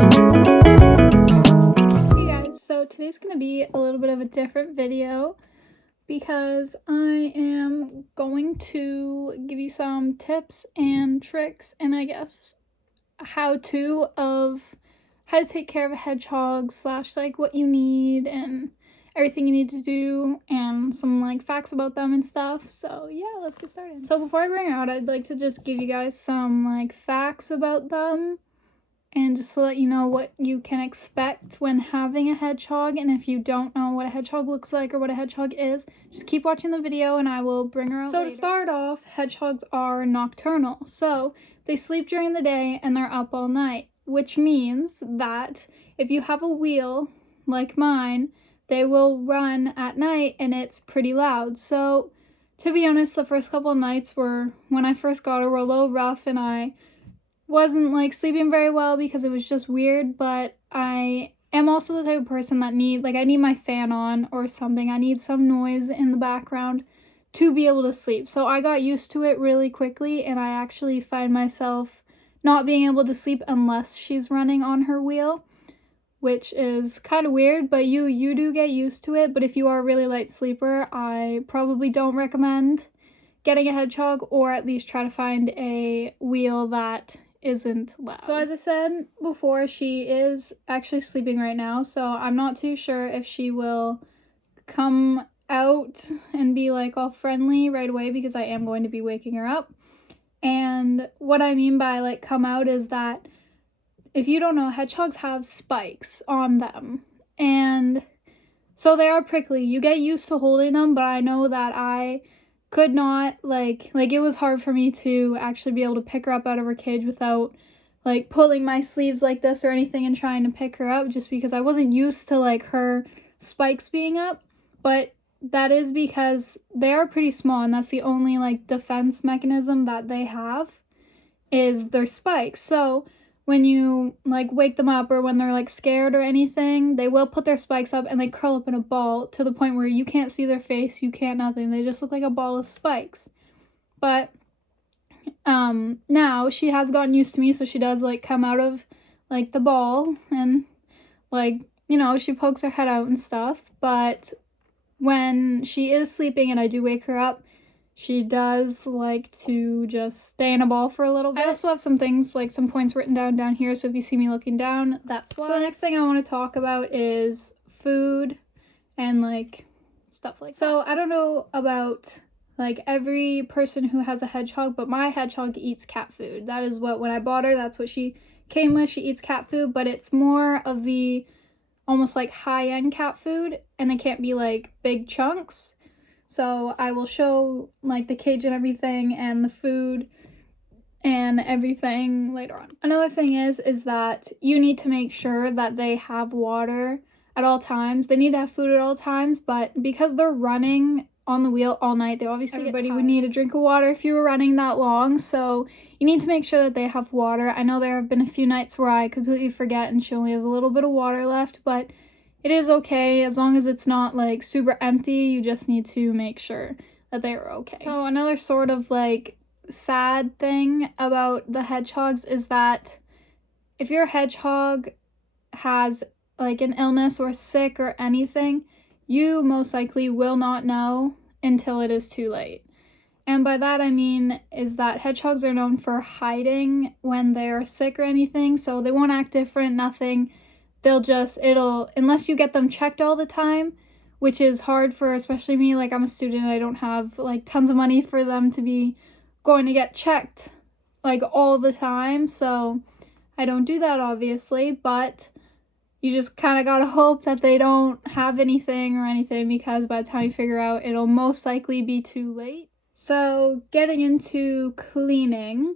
Hey guys, so today's going to be a little bit of a different video because I am going to give you some tips and tricks and I guess how to take care of a hedgehog / like what you need and everything you need to do and some like facts about them and stuff. So yeah, let's get started. So before I bring it out, I'd like to just give you guys some like facts about them and just to let you know what you can expect when having a hedgehog. And if you don't know what a hedgehog looks like or what a hedgehog is, just keep watching the video and I will bring her out later. To start off, hedgehogs are nocturnal. So they sleep during the day and they're up all night, which means that if you have a wheel like mine, they will run at night and it's pretty loud. So to be honest, the first couple of nights when I first got her were a little rough and I wasn't like sleeping very well because it was just weird, but I am also the type of person that I need my fan on or something. I need some noise in the background to be able to sleep. So I got used to it really quickly and I actually find myself not being able to sleep unless she's running on her wheel, which is kind of weird, but you do get used to it. But if you are a really light sleeper, I probably don't recommend getting a hedgehog, or at least try to find a wheel that isn't loud. So as I said before, she is actually sleeping right now, so I'm not too sure if she will come out and be like all friendly right away because I am going to be waking her up. And what I mean by like come out is that if you don't know, hedgehogs have spikes on them and so they are prickly. You get used to holding them, but I know that I could not, like it was hard for me to actually be able to pick her up out of her cage without like pulling my sleeves like this or anything and trying to pick her up, just because I wasn't used to like her spikes being up. But that is because they are pretty small and that's the only like defense mechanism that they have is their spikes. So when you like wake them up or when they're like scared or anything, they will put their spikes up and they curl up in a ball to the point where you can't see their face, you can't nothing. They just look like a ball of spikes. But now she has gotten used to me, so she does like come out of like the ball and like, you know, she pokes her head out and stuff. But when she is sleeping and I do wake her up, she does like to just stay in a ball for a little bit. I also have some things, like some points written down here, so if you see me looking down, that's why. So the next thing I want to talk about is food and like stuff like that. So I don't know about like every person who has a hedgehog, but my hedgehog eats cat food. That is what, when I bought her, that's what she came with. She eats cat food, but it's more of the almost like high-end cat food and it can't be like big chunks. So I will show like the cage and everything and the food and everything later on. Another thing is that you need to make sure that they have water at all times. They need to have food at all times, but because they're running on the wheel all night, they obviously everybody would need a drink of water if you were running that long. So you need to make sure that they have water. I know there have been a few nights where I completely forget and she only has a little bit of water left, but it is okay as long as it's not like super empty. You just need to make sure that they are okay. So another sort of like sad thing about the hedgehogs is that if your hedgehog has like an illness or sick or anything, you most likely will not know until it is too late. And by that I mean is that hedgehogs are known for hiding when they're sick or anything, so they won't act different, nothing. Unless you get them checked all the time, which is hard for especially me, like I'm a student, I don't have like tons of money for them to be going to get checked like all the time, so I don't do that obviously, but you just kind of gotta hope that they don't have anything or anything, because by the time you figure out, it'll most likely be too late. So getting into cleaning,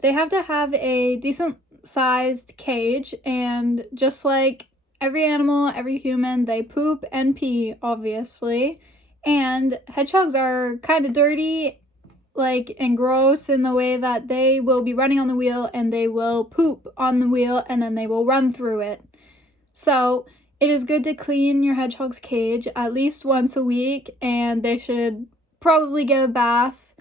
they have to have a decent sized cage, and just like every animal, every human, they poop and pee obviously, and hedgehogs are kind of dirty like and gross in the way that they will be running on the wheel and they will poop on the wheel and then they will run through it. So it is good to clean your hedgehog's cage at least once a week, and they should probably get a bath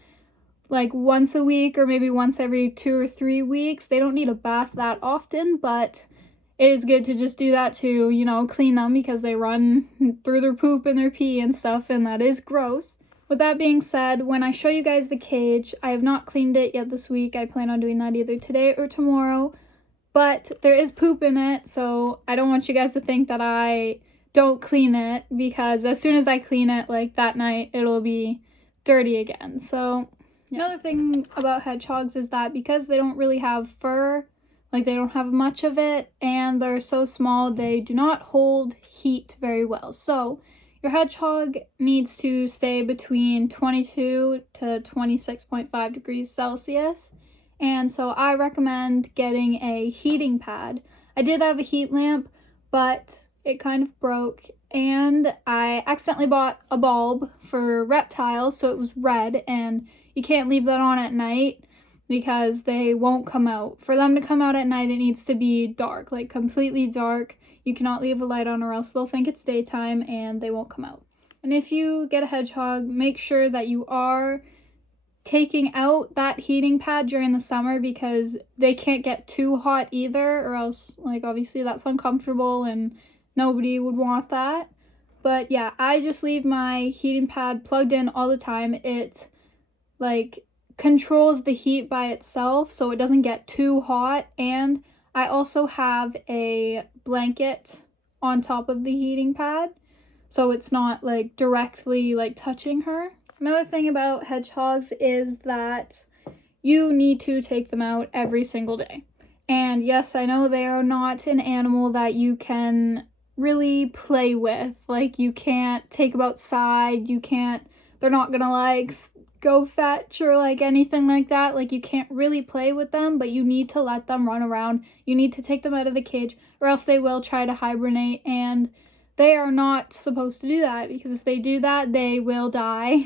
like once a week or maybe once every 2 or 3 weeks. They don't need a bath that often, but it is good to just do that to, you know, clean them because they run through their poop and their pee and stuff, and that is gross. With that being said, when I show you guys the cage, I have not cleaned it yet this week. I plan on doing that either today or tomorrow, but there is poop in it, so I don't want you guys to think that I don't clean it, because as soon as I clean it, like that night, it'll be dirty again. So yeah. Another thing about hedgehogs is that because they don't really have fur, like they don't have much of it, and they're so small, they do not hold heat very well. So your hedgehog needs to stay between 22 to 26.5 degrees Celsius. And so I recommend getting a heating pad. I did have a heat lamp, but it kind of broke, and I accidentally bought a bulb for reptiles, so it was red, and you can't leave that on at night because they won't come out. For them to come out at night, it needs to be dark, like completely dark. You cannot leave a light on or else they'll think it's daytime and they won't come out. And if you get a hedgehog, make sure that you are taking out that heating pad during the summer, because they can't get too hot either, or else, like, obviously that's uncomfortable and nobody would want that. But yeah, I just leave my heating pad plugged in all the time. It, like, controls the heat by itself so it doesn't get too hot, and I also have a blanket on top of the heating pad so it's not like directly like touching her. Another thing about hedgehogs is that you need to take them out every single day. And yes, I know they are not an animal that you can really play with. Like, you can't take them outside, they're not gonna like go fetch or like anything like that. Like, you can't really play with them, but you need to let them run around. You need to take them out of the cage, or else they will try to hibernate, and they are not supposed to do that, because if they do that, they will die.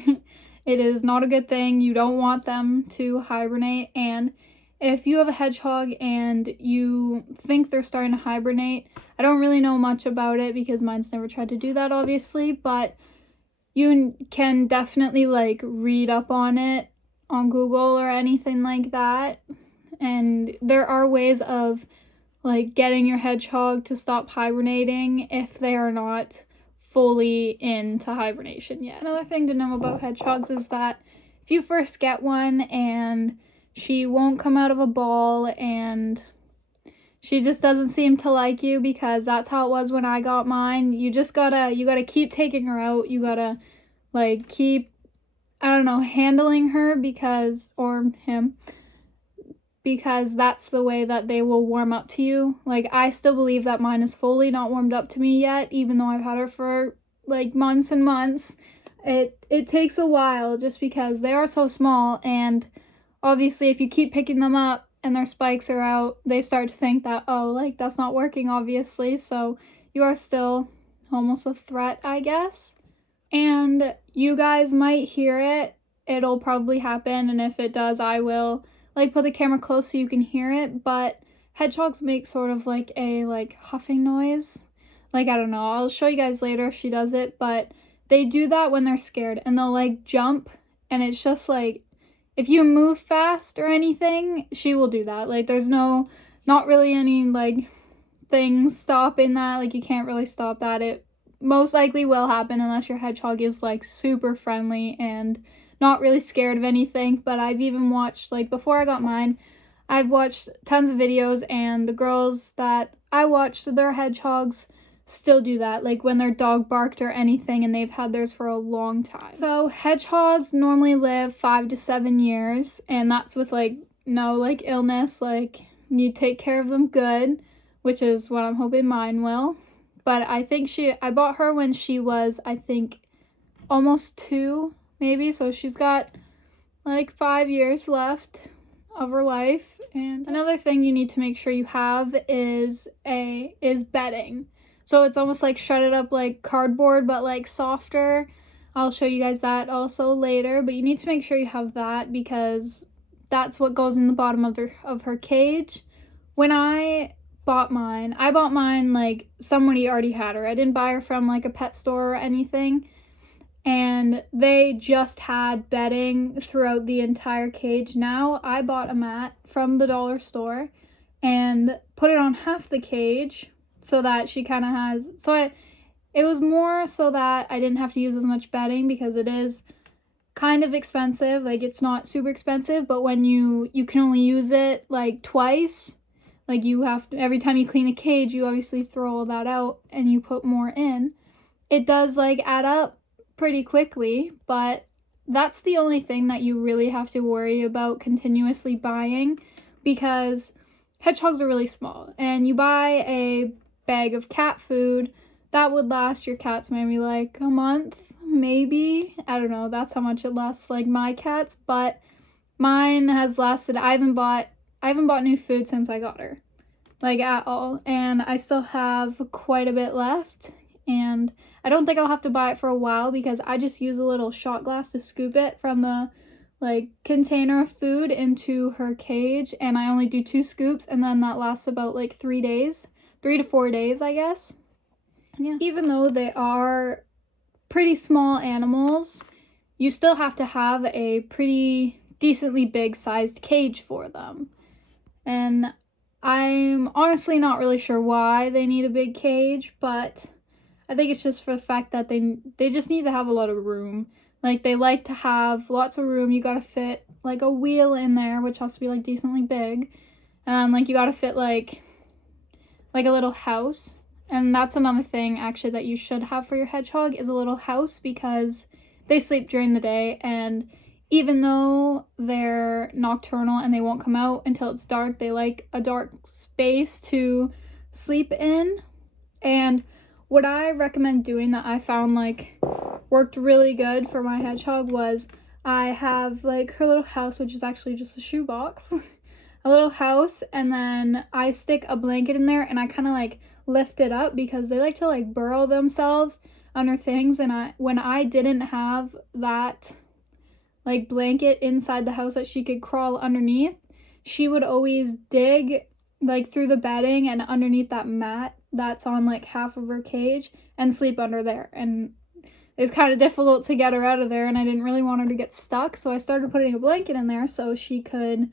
It is not a good thing. You don't want them to hibernate. And if you have a hedgehog and you think they're starting to hibernate, I don't really know much about it because mine's never tried to do that, obviously, but you can definitely like read up on it on Google or anything like that. And there are ways of like getting your hedgehog to stop hibernating if they are not fully into hibernation yet. Another thing to know about hedgehogs is that if you first get one and she won't come out of a ball and she just doesn't seem to like you, because that's how it was when I got mine. You gotta keep taking her out. You gotta like keep, I don't know, handling her, or him, because that's the way that they will warm up to you. Like, I still believe that mine is fully not warmed up to me yet, even though I've had her for like months and months. It takes a while just because they are so small, and obviously if you keep picking them up and their spikes are out, they start to think that, oh, like, that's not working, obviously, so you are still almost a threat, I guess. And you guys might hear it. It'll probably happen, and if it does, I will like put the camera close so you can hear it, but hedgehogs make sort of like a like huffing noise. Like, I don't know, I'll show you guys later if she does it, but they do that when they're scared, and they'll like jump, and it's just like, if you move fast or anything, she will do that. Like, there's not really any like things stopping that. Like, you can't really stop that. It most likely will happen unless your hedgehog is like super friendly and not really scared of anything. But I've even watched, like, before I got mine, I've watched tons of videos, and the girls that I watched, their hedgehogs still do that, like when their dog barked or anything, and they've had theirs for a long time. So hedgehogs normally live 5 to 7 years, and that's with like no like illness. Like, you take care of them good, which is what I'm hoping mine will. But I think I bought her when she was, I think, almost 2 maybe, so she's got like 5 years left of her life. And another thing you need to make sure you have is bedding. So it's almost like shredded up like cardboard, but like softer. I'll show you guys that also later, but you need to make sure you have that, because that's what goes in the bottom of her cage. When I bought mine like somebody already had her. I didn't buy her from like a pet store or anything. And they just had bedding throughout the entire cage. Now, I bought a mat from the dollar store, and put it on half the cage so that she kind of has, it was more so that I didn't have to use as much bedding because it is kind of expensive. Like, it's not super expensive, but when you can only use it like twice, like you have to, every time you clean a cage, you obviously throw all that out and you put more in. It does like add up pretty quickly, but that's the only thing that you really have to worry about continuously buying, because hedgehogs are really small and you buy a bag of cat food that would last your cats maybe like a month, maybe. I don't know, that's how much it lasts like my cats, but mine has lasted. I haven't bought new food since I got her, like at all, and I still have quite a bit left, and I don't think I'll have to buy it for a while because I just use a little shot glass to scoop it from the like container of food into her cage, and I only do 2 scoops, and then that lasts about like 3 to 4 days, I guess. Yeah. Even though they are pretty small animals, you still have to have a pretty decently big sized cage for them. And I'm honestly not really sure why they need a big cage, but I think it's just for the fact that they just need to have a lot of room. Like, they like to have lots of room. You gotta fit like a wheel in there, which has to be like decently big. And like you gotta fit like a little house. And that's another thing actually that you should have for your hedgehog, is a little house, because they sleep during the day, and even though they're nocturnal and they won't come out until it's dark, they like a dark space to sleep in. And what I recommend doing that I found like worked really good for my hedgehog was, I have like her little house, which is actually just a shoebox, a little house, and then I stick a blanket in there and I kind of like lift it up because they like to like burrow themselves under things, and when I didn't have that like blanket inside the house that she could crawl underneath, she would always dig like through the bedding and underneath that mat that's on like half of her cage and sleep under there, and it's kind of difficult to get her out of there, and I didn't really want her to get stuck, so I started putting a blanket in there so she could,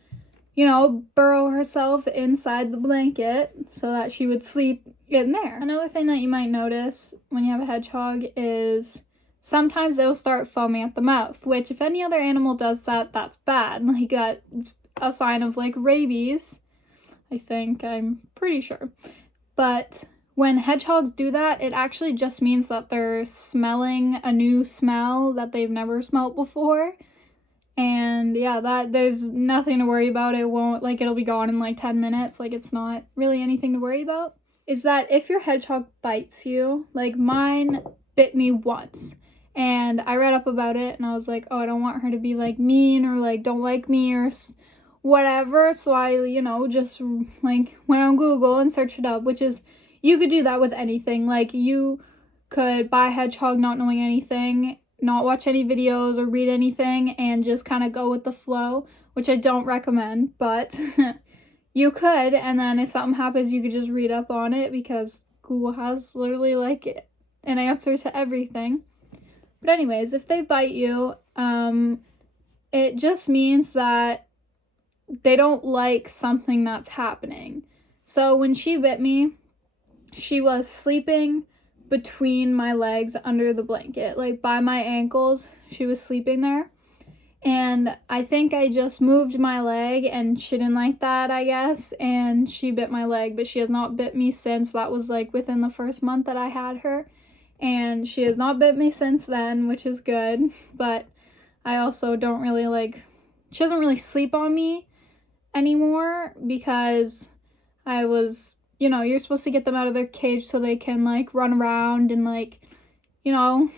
you know, burrow herself inside the blanket so that she would sleep in there. Another thing that you might notice when you have a hedgehog is sometimes they'll start foaming at the mouth, which if any other animal does that, that's bad. Like, that's a sign of like rabies, I think, I'm pretty sure. But when hedgehogs do that, it actually just means that they're smelling a new smell that they've never smelt before. And yeah, that there's nothing to worry about. It won't, like, it'll be gone in like 10 minutes. Like, it's not really anything to worry about. Is that if your hedgehog bites you, like mine bit me once, and I read up about it and I was like, oh, I don't want her to be like mean or like don't like me or whatever. So I, you know, just like went on Google and searched it up, which is, you could do that with anything. Like, you could buy a hedgehog not knowing anything, not watch any videos or read anything, and just kind of go with the flow, which I don't recommend, but you could. And then if something happens, you could just read up on it, because Google has literally like an answer to everything. But anyways, if they bite you, it just means that they don't like something that's happening. So when she bit me, she was sleeping between my legs under the blanket, like by my ankles. She was sleeping there, and I think I just moved my leg and she didn't like that, I guess, and she bit my leg. But she has not bit me since. That was like within the first month that I had her, and she has not bit me since then, which is good. But I also don't really like, she doesn't really sleep on me anymore, because I was, you know, you're supposed to get them out of their cage so they can like run around and like, you know,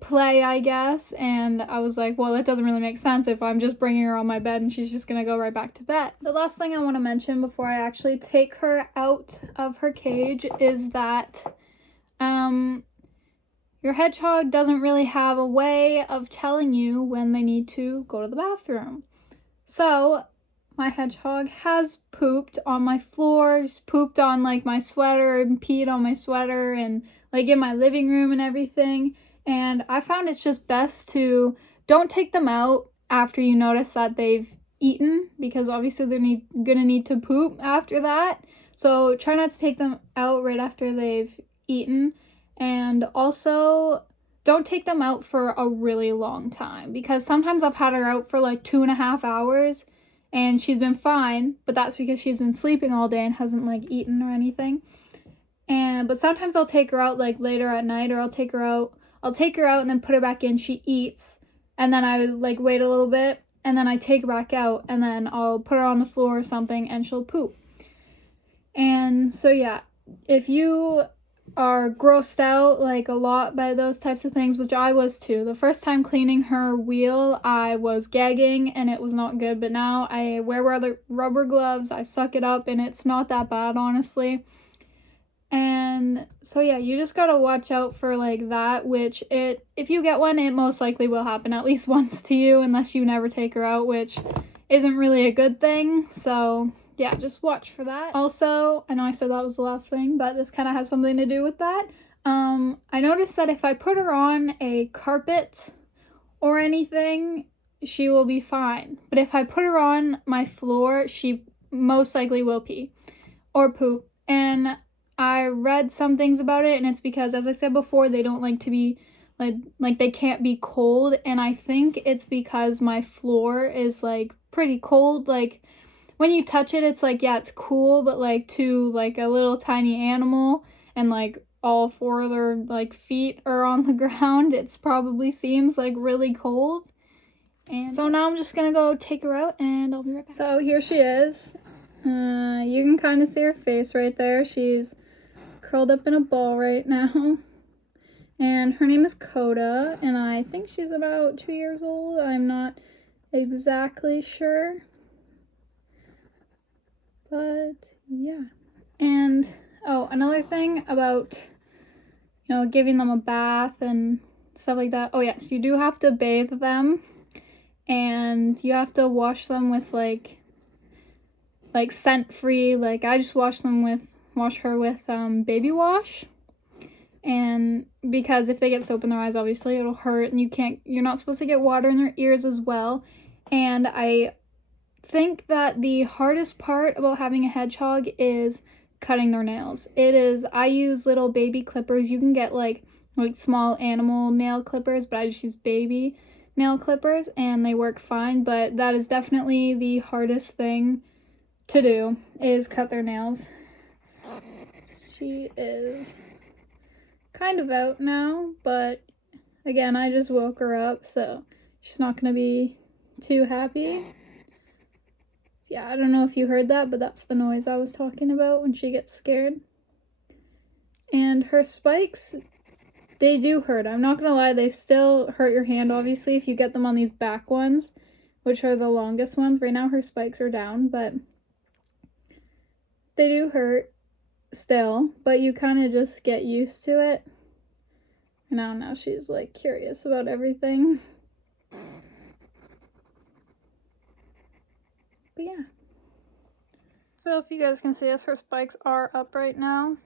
play, I guess. And I was like, well, that doesn't really make sense if I'm just bringing her on my bed and she's just gonna go right back to bed. The last thing I want to mention before I actually take her out of her cage is that your hedgehog doesn't really have a way of telling you when they need to go to the bathroom. So my hedgehog has pooped on my floor, just pooped on like my sweater and peed on my sweater and like in my living room and everything. And I found it's just best to don't take them out after you notice that they've eaten, because obviously they're gonna need to poop after that. So try not to take them out right after they've eaten. And also, don't take them out for a really long time, because sometimes I've had her out for like 2.5 hours and she's been fine, but that's because she's been sleeping all day and hasn't like eaten or anything. But sometimes I'll take her out like later at night, or I'll take her out and then put her back in. She eats, and then I would like wait a little bit, and then I take her back out, and then I'll put her on the floor or something, and she'll poop. And so yeah, if you are grossed out like a lot by those types of things, which I was too. The first time cleaning her wheel, I was gagging and it was not good, but now I wear rubber gloves, I suck it up, and it's not that bad, honestly. And so yeah, you just gotta watch out for like that, which if you get one, it most likely will happen at least once to you, unless you never take her out, which isn't really a good thing. So yeah, just watch for that. Also, I know I said that was the last thing, but this kind of has something to do with that. I noticed that if I put her on a carpet or anything, she will be fine. But if I put her on my floor, she most likely will pee or poop. And I read some things about it, and it's because, as I said before, they don't like to be like they can't be cold, and I think it's because my floor is like pretty cold. Like when you touch it, it's like, yeah, it's cool, but like to like a little tiny animal, and like all 4 of their like feet are on the ground, it's probably seems like really cold. And so now I'm just gonna go take her out and I'll be right back. So here she is. You can kind of see her face right there. She's curled up in a ball right now. And her name is Coda, and I think she's about 2 years old. I'm not exactly sure. But yeah. And oh, another thing about, giving them a bath and stuff like that. Oh yes, you do have to bathe them, and you have to wash them with like scent free. Like I just wash her with baby wash. And because if they get soap in their eyes, obviously it'll hurt, and you're not supposed to get water in their ears as well. And I think that the hardest part about having a hedgehog is cutting their nails. I use little baby clippers. You can get like small animal nail clippers, but I just use baby nail clippers and they work fine. But that is definitely the hardest thing to do, is cut their nails. She is kind of out now, but again, I just woke her up, so she's not gonna be too happy. Yeah, I don't know if you heard that, but that's the noise I was talking about when she gets scared. And her spikes, they do hurt. I'm not gonna lie, they still hurt your hand, obviously, if you get them on these back ones, which are the longest ones. Right now her spikes are down, but they do hurt still, but you kind of just get used to it. And now she's like curious about everything. But yeah. So if you guys can see us, her spikes are up right now.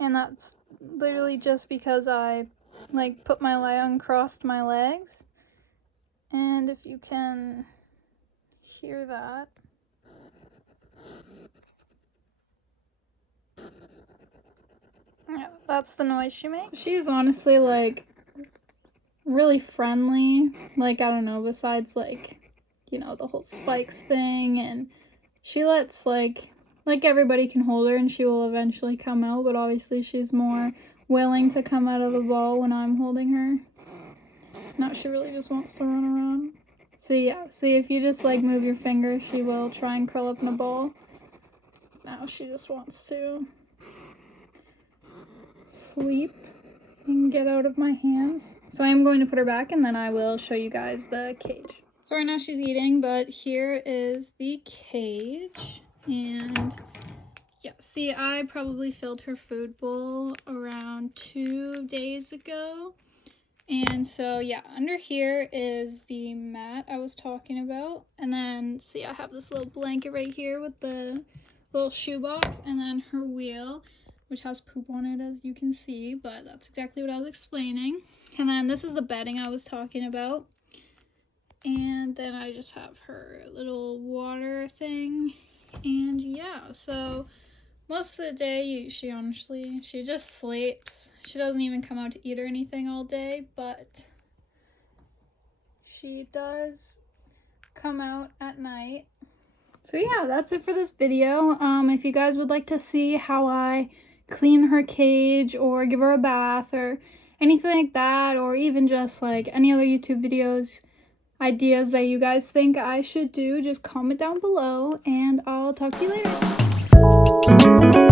And that's literally just because I put my leg uncrossed my legs. And if you can hear that. Yeah, that's the noise she makes. She's honestly really friendly. I don't know, besides the whole spikes thing, and she lets everybody can hold her and she will eventually come out, but obviously she's more willing to come out of the ball when I'm holding her. Now she really just wants to run around. So yeah, see, if you just move your finger, she will try and curl up in a ball. Now she just wants to sleep and get out of my hands. So I am going to put her back and then I will show you guys the cage. So right now she's eating, but here is the cage. And yeah, see, I probably filled her food bowl around 2 days ago. And so yeah, under here is the mat I was talking about. And then see, I have this little blanket right here with the little shoebox, and then her wheel, which has poop on it, as you can see, but that's exactly what I was explaining. And then this is the bedding I was talking about. And then I just have her little water thing. And yeah, so most of the day she just sleeps. She doesn't even come out to eat or anything all day, but she does come out at night. So yeah, that's it for this video. If you guys would like to see how I clean her cage or give her a bath or anything like that, or even just like any other YouTube videos, ideas that you guys think I should do, just comment down below and I'll talk to you later.